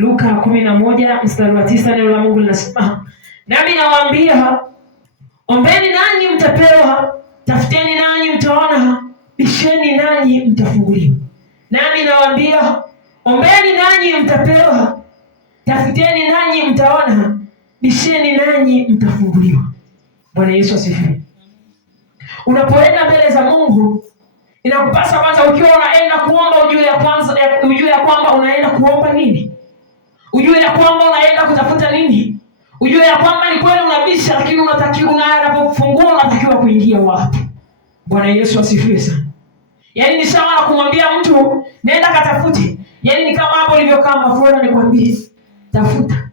Luka 11:9 neno la Mungu linasema, nami nawaambia, ombeni nanyi mtapewa, tafuteni nanyi mtaona, bisheni nanyi mtafunguliwa. Nami nawaambia, ombeni nanyi mtapewa, tafuteni nanyi mtaona, bisheni nanyi mtafunguliwa. Bwana Yesu asifiwe. Unapoenda mbele za Mungu, inakupasa kwanza ukiwa unaenda kuomba ujue ya kwamba unaenda kuomba nini? Ujue ya kwamba unaenda kutafuta nini? Ujue ya kwamba ni kweli unabisha, lakini unapofungua unatakiwa kuingia wapi? Bwana Yesu asifiwe sana. Yaani ni sawa na kumwambia mtu nenda katafute. Yaani ni kama hapo ulivyokaa mafuta nikwambie tafuta.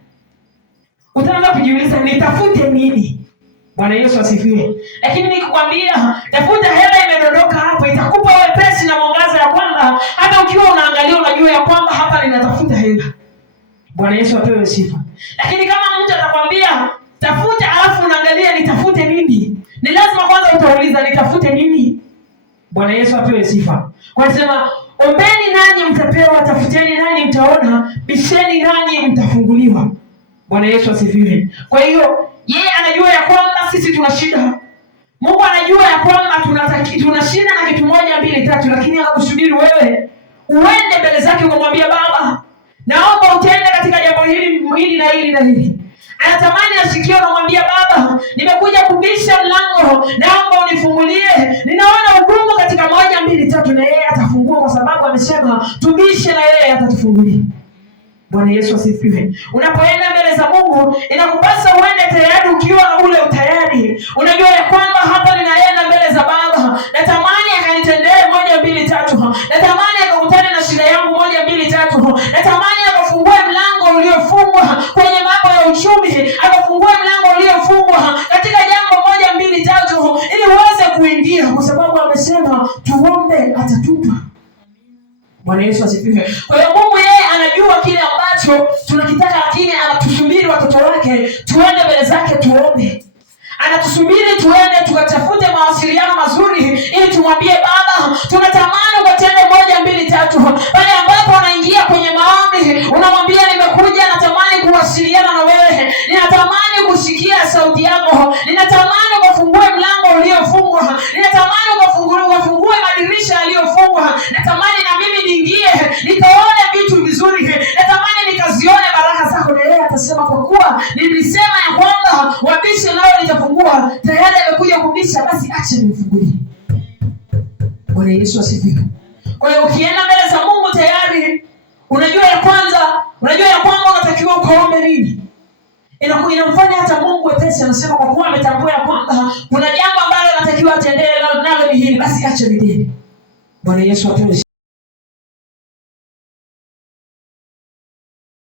Utaanza kujiuliza nitafute nini? Bwana Yesu asifiwe. Lakini nikikwambia tafuta hela imedondoka hapo, itakupa wepesi na mwangaza ya kwamba hata ukiwa unaangalia unajua ya kwamba hapa ninatafuta hela. Bwana Yesu apewe sifa. Lakini kama mtu atakwambia tafuta alafu unaangalia nitafute nini? Ni lazima kwanza utauliza nitafute nini? Bwana Yesu apewe sifa. Kwa sema ombeni nanyi mtapewa, tafuteni nanyi mtaona, bisheni nanyi mtafunguliwa. Bwana Yesu asifiwe. Kwa hiyo yeye anajua ya kwamba sisi tuna shida. Mungu anajua ya kwamba tuna shida na kitu moja, mbili, tatu, lakini anakusubiri wewe uende mbele zake ukamwambia Baba, naomba utende katika jambo hili na hili na hili. Anatamani asikie unamwambia Baba, nimekuja kubisha mlango, naomba unifungulie. Ninaona ugumu katika moja, mbili, tatu, na yeye atafungua kwa sababu amesema tubishe na yeye atatufungulia. Bwana Yesu asifiwe. Unapoenda mbele za Mungu, inakupasa uende tayari ukiwa na ule utayari. Unajua ya kwamba hapa ninaenda mbele za Baba, natamani akanitendee moja, mbili, tatu. Natamani akakutane na shida yangu moja, mbili, tatu. Natamani akafungue mlango uliofungwa kwenye mambo ya uchumi, akafungue mlango uliofungwa katika jambo moja, mbili, tatu, ili uweze kuingia kwa sababu amesema tuombe atatupa. Bwana Yesu asifiwe. Kwa hiyo Mungu yeye anajua kile ambacho tunakitaka, lakini anatusubiri watoto wake tuende mbele zake tuombe. Anatusubiri tuende tukatafute mawasiliano mazuri ili tumwambie Baba, tunatamani ukatende moja, mbili, tatu. Pale ambapo unaingia kwenye maombi, unamwambia nimekuja, natamani kuwasiliana na wewe. Ninatamani kusikia sauti yako. Ninatamani ufungue mlango uliofungwa. Ninatamani ufungue madirisha yaliyofungwa. Natamani na mimi niingie, nikaone vitu vizuri. Natamani nikazione baraka zako. Na yeye atasema kwa kuwa nilisema ya kwamba wabishe nao nitafungua, tayari amekuja kubisha, basi acha nifungulie. Bwana Yesu asifiwe. Kwa hiyo ukienda mbele za Mungu tayari unajua ya kwamba unatakiwa kuombe nini. Inamfanya hata Mungu wepesi, anasema kwa kuwa ametambua ya kwamba kuna jambo ambalo anatakiwa atendee nalo ni hili, basi acha nideni. Bwana Yesu apewe